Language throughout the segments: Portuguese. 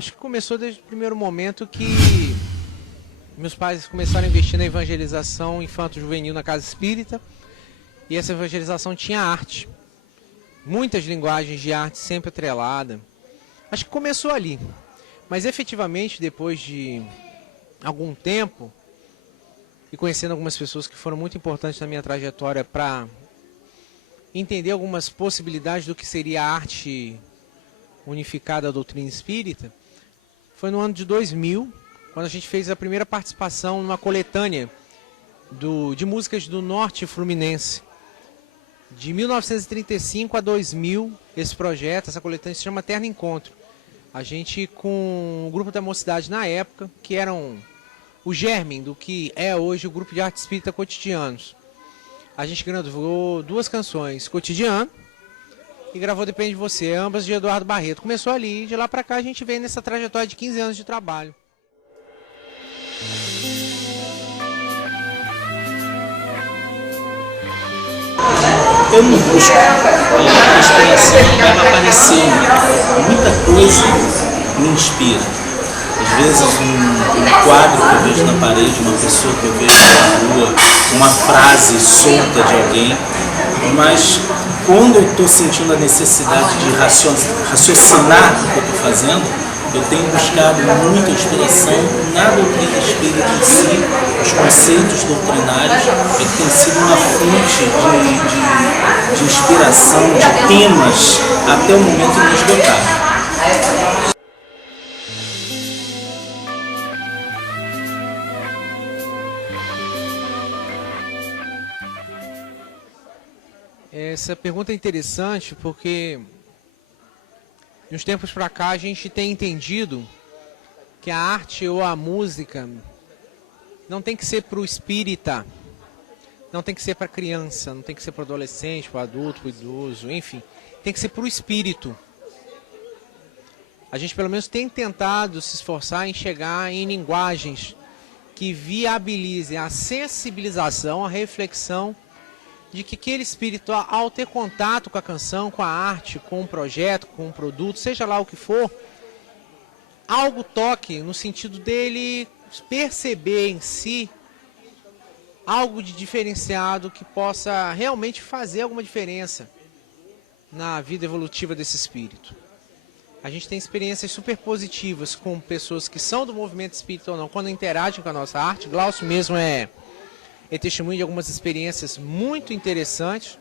Acho que começou desde o primeiro momento que meus pais começaram a investir na evangelização infanto-juvenil na casa espírita, e essa evangelização tinha arte, muitas linguagens de arte sempre atrelada. Acho que começou ali, mas efetivamente depois de algum tempo e conhecendo algumas pessoas que foram muito importantes na minha trajetória para entender algumas possibilidades do que seria a arte unificada da doutrina espírita, foi no ano de 2000, quando a gente fez a primeira participação numa coletânea de músicas do Norte Fluminense. De 1935 a 2000, esse projeto, essa coletânea se chama Terno Encontro. A gente, com o grupo da mocidade na época, que eram o germe do que é hoje o grupo de arte espírita Cotidianos. A gente gravou duas canções, Cotidiano e gravou Depende de Você, ambas de Eduardo Barreto. Começou ali, de lá pra cá a gente vem nessa trajetória de 15 anos de trabalho. Eu não busco a inspiração, vai aparecendo. Muita coisa me inspira. Às vezes um quadro que eu vejo na parede, uma pessoa que eu vejo na rua, uma frase solta de alguém, mas quando eu estou sentindo a necessidade de raciocinar o que eu estou fazendo, eu tenho buscado muita inspiração na doutrina espírita em si, os conceitos doutrinários, que tem sido uma fonte de inspiração, de temas, até o momento inesgotável. Essa pergunta é interessante porque de uns tempos para cá a gente tem entendido que a arte ou a música não tem que ser para o espírita, não tem que ser para a criança, não tem que ser para o adolescente, para o adulto, para o idoso, enfim, tem que ser para o espírito. A gente pelo menos tem tentado se esforçar em chegar em linguagens que viabilizem a sensibilização, a reflexão de que aquele espírito, ao ter contato com a canção, com a arte, com um projeto, com um produto, seja lá o que for, algo toque no sentido dele perceber em si algo de diferenciado que possa realmente fazer alguma diferença na vida evolutiva desse espírito. A gente tem experiências super positivas com pessoas que são do movimento espírita ou não, quando interagem com a nossa arte. Glaucio mesmo é testemunho de algumas experiências muito interessantes.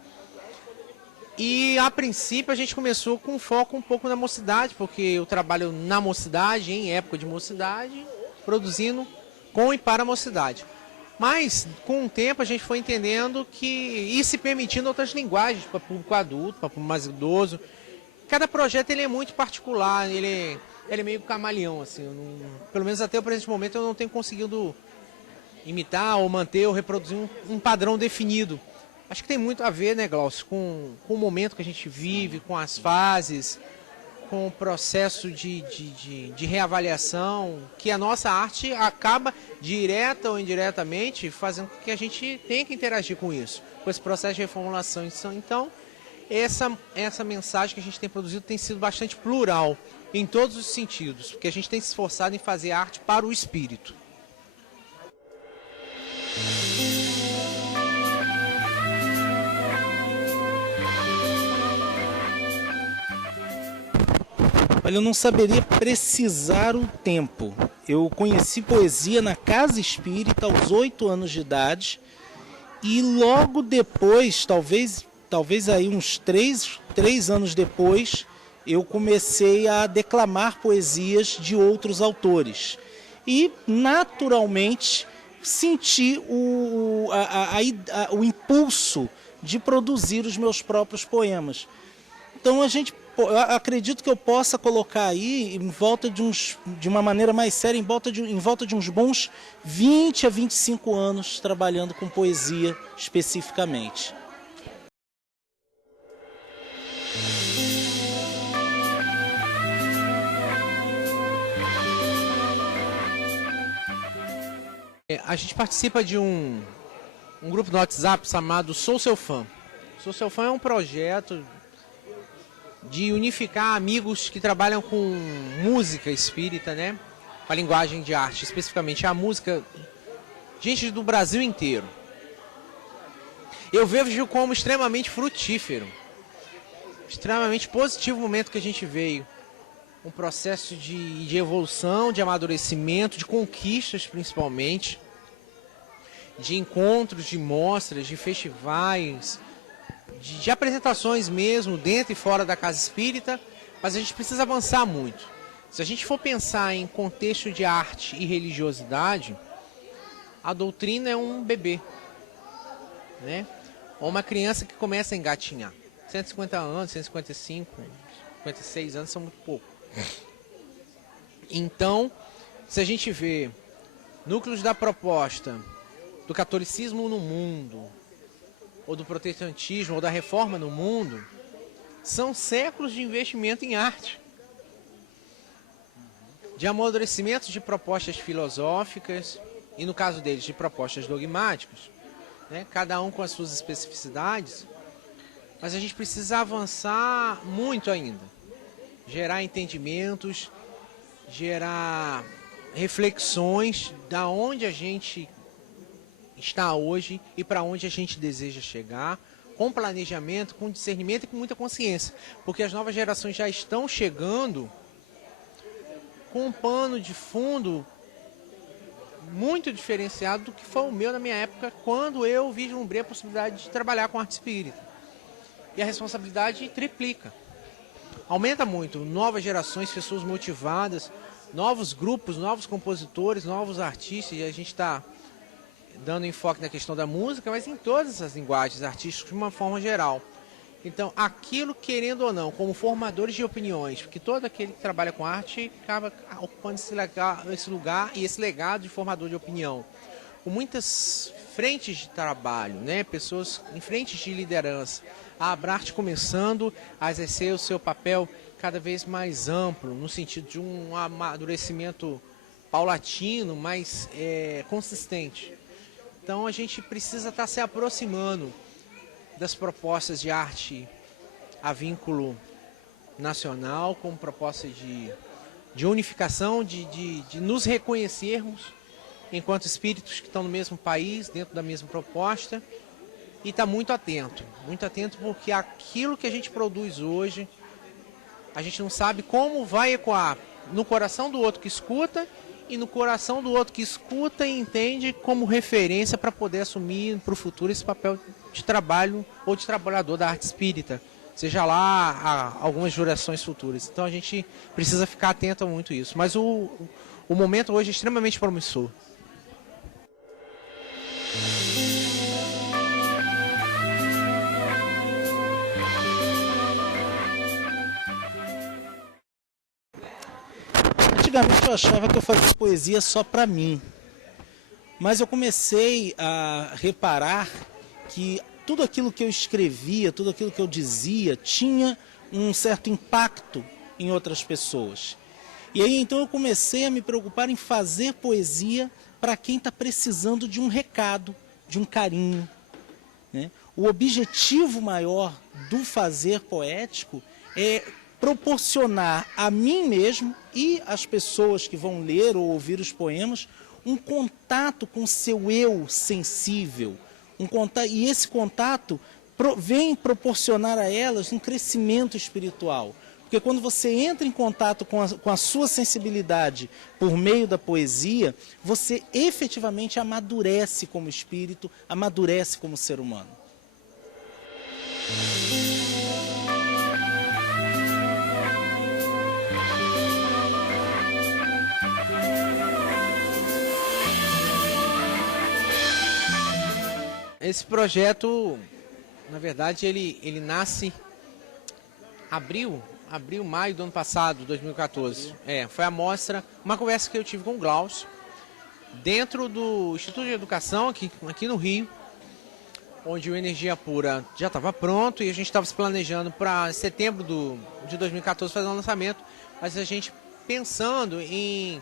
E a princípio a gente começou com foco um pouco na mocidade, porque eu trabalho na mocidade, em época de mocidade, produzindo com e para a mocidade. Mas com o tempo a gente foi entendendo e se permitindo outras linguagens para público adulto, para público mais idoso. Cada projeto ele é muito particular, ele é meio camaleão, assim. Pelo menos até o presente momento eu não tenho conseguido imitar ou manter ou reproduzir um padrão definido. Acho que tem muito a ver, né, Glaucio, com o momento que a gente vive, com as fases, com o processo de reavaliação, que a nossa arte acaba, direta ou indiretamente, fazendo com que a gente tenha que interagir com isso, com esse processo de reformulação. Então, essa mensagem que a gente tem produzido tem sido bastante plural, em todos os sentidos, porque a gente tem se esforçado em fazer arte para o espírito. Olha, eu não saberia precisar o tempo. Eu conheci poesia na Casa Espírita aos 8 anos de idade e logo depois, talvez aí uns 3 anos depois, eu comecei a declamar poesias de outros autores. E, naturalmente, senti o impulso de produzir os meus próprios poemas. Então, eu acredito que eu possa colocar aí, de uma maneira mais séria, em volta de uns bons 20 a 25 anos trabalhando com poesia especificamente. A gente participa de um grupo no WhatsApp chamado Sou Seu Fã. Sou Seu Fã é um projeto de unificar amigos que trabalham com música espírita, né? Com a linguagem de arte, especificamente a música, gente do Brasil inteiro. Eu vejo como extremamente frutífero, extremamente positivo o momento que a gente veio. Um processo de evolução, de amadurecimento, de conquistas principalmente, de encontros, de mostras, de festivais, de apresentações mesmo, dentro e fora da casa espírita, mas a gente precisa avançar muito. Se a gente for pensar em contexto de arte e religiosidade, a doutrina é um bebê, né? Ou uma criança que começa a engatinhar. 150 anos, 155, 56 anos são muito pouco. Então, se a gente vê núcleos da proposta do catolicismo no mundo, ou do protestantismo, ou da reforma no mundo, são séculos de investimento em arte, de amadurecimento de propostas filosóficas, e no caso deles, de propostas dogmáticas, né? Cada um com as suas especificidades, mas a gente precisa avançar muito ainda, gerar entendimentos, gerar reflexões da onde a gente está hoje e para onde a gente deseja chegar, com planejamento, com discernimento e com muita consciência, porque as novas gerações já estão chegando com um pano de fundo muito diferenciado do que foi o meu na minha época, quando eu vislumbrei a possibilidade de trabalhar com arte espírita. E a responsabilidade triplica. Aumenta muito, novas gerações, pessoas motivadas, novos grupos, novos compositores, novos artistas, e a gente está dando enfoque na questão da música, mas em todas as linguagens artísticas de uma forma geral. Então, aquilo, querendo ou não, como formadores de opiniões, porque todo aquele que trabalha com arte acaba ocupando esse lugar e esse legado de formador de opinião. Com muitas frentes de trabalho, né? Pessoas em frentes de liderança, a Abrarte começando a exercer o seu papel cada vez mais amplo, no sentido de um amadurecimento paulatino, mas consistente. Então a gente precisa estar se aproximando das propostas de arte a vínculo nacional, como proposta de unificação, de nos reconhecermos enquanto espíritos que estão no mesmo país, dentro da mesma proposta, e estar muito atento porque aquilo que a gente produz hoje, a gente não sabe como vai ecoar no coração do outro que escuta e no coração do outro que escuta e entende como referência para poder assumir para o futuro esse papel de trabalho ou de trabalhador da arte espírita, seja lá a algumas gerações futuras. Então a gente precisa ficar atento a muito isso. Mas o momento hoje é extremamente promissor. Antigamente eu achava que eu fazia poesia só para mim, mas eu comecei a reparar que tudo aquilo que eu escrevia, tudo aquilo que eu dizia, tinha um certo impacto em outras pessoas. E aí então eu comecei a me preocupar em fazer poesia para quem está precisando de um recado, de um carinho, né? O objetivo maior do fazer poético é proporcionar a mim mesmo e às pessoas que vão ler ou ouvir os poemas um contato com o seu eu sensível, e esse contato vem proporcionar a elas um crescimento espiritual. Porque quando você entra em contato com a sua sensibilidade por meio da poesia, você efetivamente amadurece como espírito, amadurece como ser humano. Esse projeto, na verdade, ele nasce abril, maio do ano passado, 2014. Foi a mostra, uma conversa que eu tive com o Glaucio, dentro do Instituto de Educação, aqui no Rio, onde o Energia Pura já estava pronto e a gente estava se planejando para setembro de 2014 fazer um lançamento, mas a gente pensando em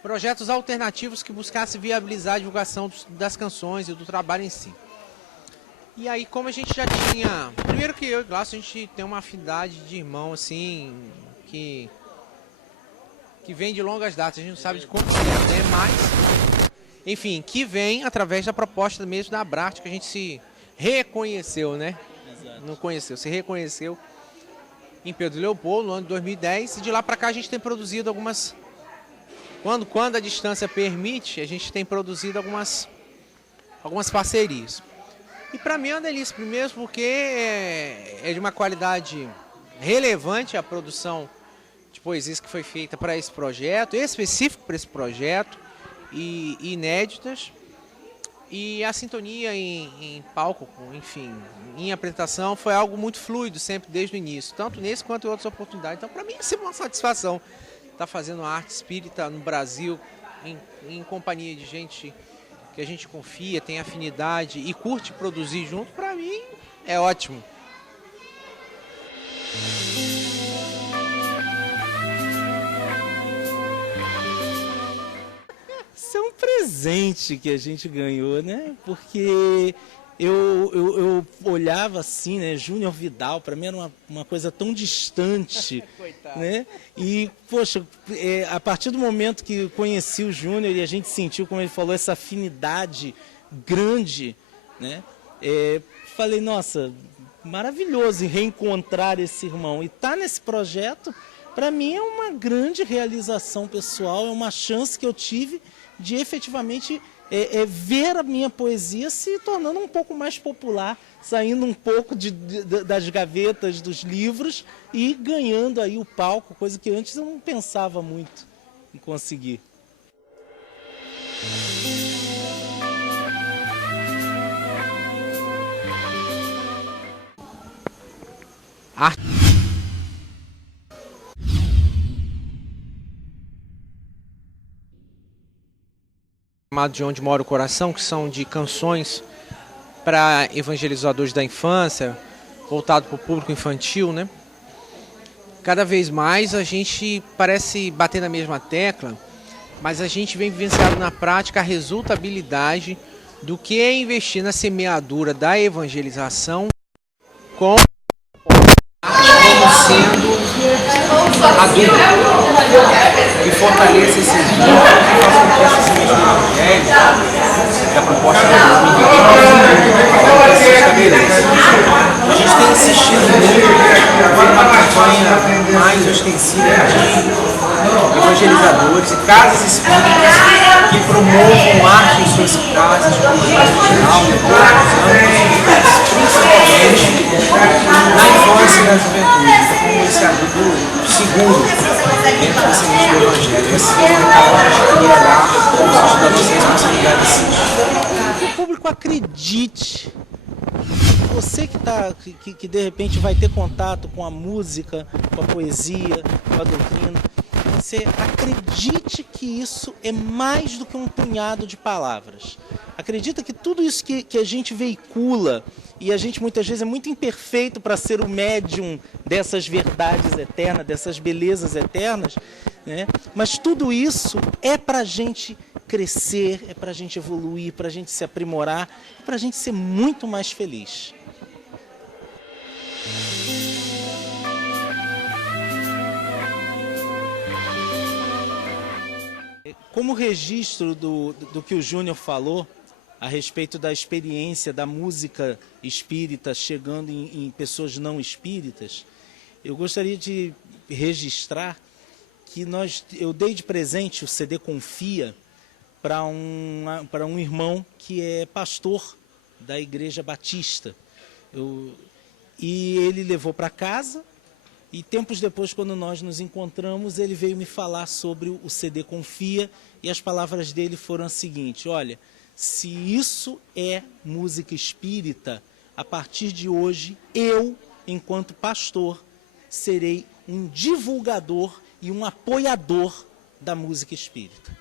projetos alternativos que buscassem viabilizar a divulgação das canções e do trabalho em si. E aí, como a gente já tinha... Primeiro que eu e Glaucio, a gente tem uma afinidade de irmão, assim, que vem de longas datas. A gente não sabe de quanto tempo, né? Mas, enfim, que vem através da proposta mesmo da Abrarte, que a gente se reconheceu, né? Exato. Não conheceu, se reconheceu em Pedro Leopoldo, no ano de 2010. E de lá para cá a gente tem produzido algumas... Quando a distância permite, a gente tem produzido algumas parcerias. E para mim é uma delícia, primeiro porque é de uma qualidade relevante a produção de poesias que foi feita para esse projeto, específico para esse projeto, e inéditas. E a sintonia em palco, enfim, em apresentação, foi algo muito fluido sempre desde o início, tanto nesse quanto em outras oportunidades. Então, para mim, é sempre uma satisfação estar fazendo arte espírita no Brasil, em companhia de gente que a gente confia, tem afinidade e curte produzir junto. Para mim, é ótimo. Isso é um presente que a gente ganhou, né? Porque eu olhava assim, né? Júnior Vidal, para mim era uma coisa tão distante, né? E, poxa, a partir do momento que eu conheci o Júnior e a gente sentiu, como ele falou, essa afinidade grande, né? Falei, nossa, maravilhoso reencontrar esse irmão. E estar nesse projeto, para mim, é uma grande realização pessoal, é uma chance que eu tive de efetivamente ver a minha poesia se tornando um pouco mais popular, saindo um pouco das gavetas dos livros e ganhando aí o palco, coisa que antes eu não pensava muito em conseguir. Chamado De Onde Mora o Coração, que são de canções para evangelizadores da infância, voltado para o público infantil, né? Cada vez mais a gente parece bater na mesma tecla, mas a gente vem vivenciando na prática a resultabilidade do que é investir na semeadura da evangelização com a arte como sendo adulto, que fortaleça esse vínculo, que faça com que essa semente do evangelho, que a proposta da se estabeleça. A gente tem insistido muito para uma campanha mais ostensiva de evangelizadores e casas espíritas que promovam arte em suas casas, de geral, principalmente na infância e na juventude, como esse adulto seguro dentro da semente do evangelho. Esse é o recado que a gente queria dar como da nossa responsabilidade. Que o público acredite. Você que de repente vai ter contato com a música, com a poesia, com a doutrina, você acredite que isso é mais do que um punhado de palavras. Acredita que tudo isso que a gente veicula, e a gente muitas vezes é muito imperfeito para ser o médium dessas verdades eternas, dessas belezas eternas, né? Mas tudo isso é para a gente crescer, é para a gente evoluir, para a gente se aprimorar, para a gente ser muito mais feliz. Como registro do que o Júnior falou a respeito da experiência da música espírita chegando em pessoas não espíritas, eu gostaria de registrar que eu dei de presente o CD Confia para um irmão que é pastor da Igreja Batista. E ele levou para casa. E tempos depois, quando nós nos encontramos, ele veio me falar sobre o CD Confia e as palavras dele foram as seguintes: olha, se isso é música espírita, a partir de hoje, eu, enquanto pastor, serei um divulgador e um apoiador da música espírita.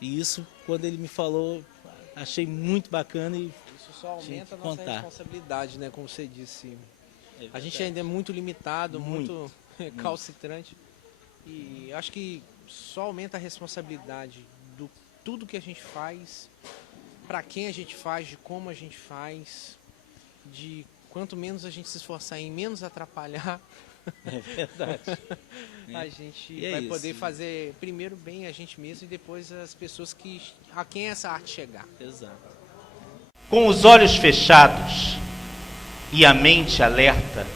E isso, quando ele me falou, achei muito bacana e isso só aumenta a nossa responsabilidade, né? Como você disse. A gente ainda é muito limitado, muito recalcitrante. E acho que só aumenta a responsabilidade do tudo que a gente faz, para quem a gente faz, de como a gente faz. de quanto menos a gente se esforçar em menos atrapalhar, É verdade. a gente E é vai isso. poder fazer primeiro bem a gente mesmo e depois as pessoas a quem essa arte chegar. Exato. Com os olhos fechados e a mente alerta,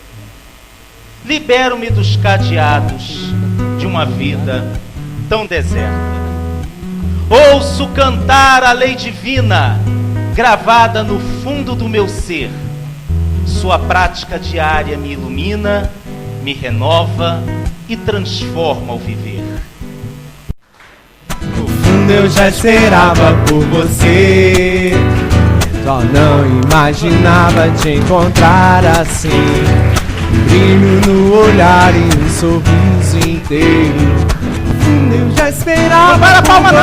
libero-me dos cadeados de uma vida tão deserta. Ouço cantar a lei divina, gravada no fundo do meu ser. Sua prática diária me ilumina, me renova e transforma ao viver. No fundo eu já esperava por você, só não imaginava te encontrar assim. Um brilho no olhar e um sorriso inteiro. No fundo eu já esperava Não para a palma, por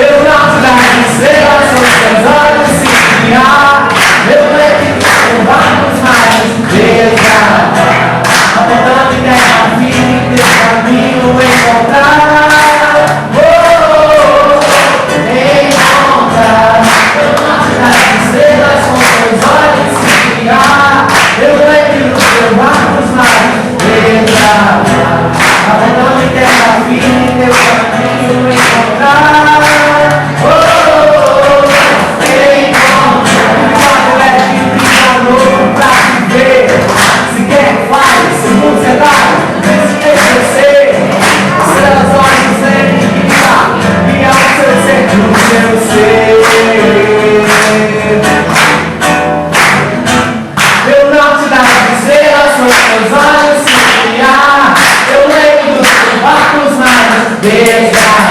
Eu não dá estrelas, são seus olhos se criar. Meu leque, eu vamos mais beijar. Apontando em terra firme, teu caminho encontrar. Encontrar. Eu não dá estrelas, são seus olhos se criar. Meu leque, eu vamos mais beijar. Apontando em terra firme, teu caminho encontrar. Eu não te dava estrelas, são seus olhos se criar. Eu lembro dos barcos mais beijar.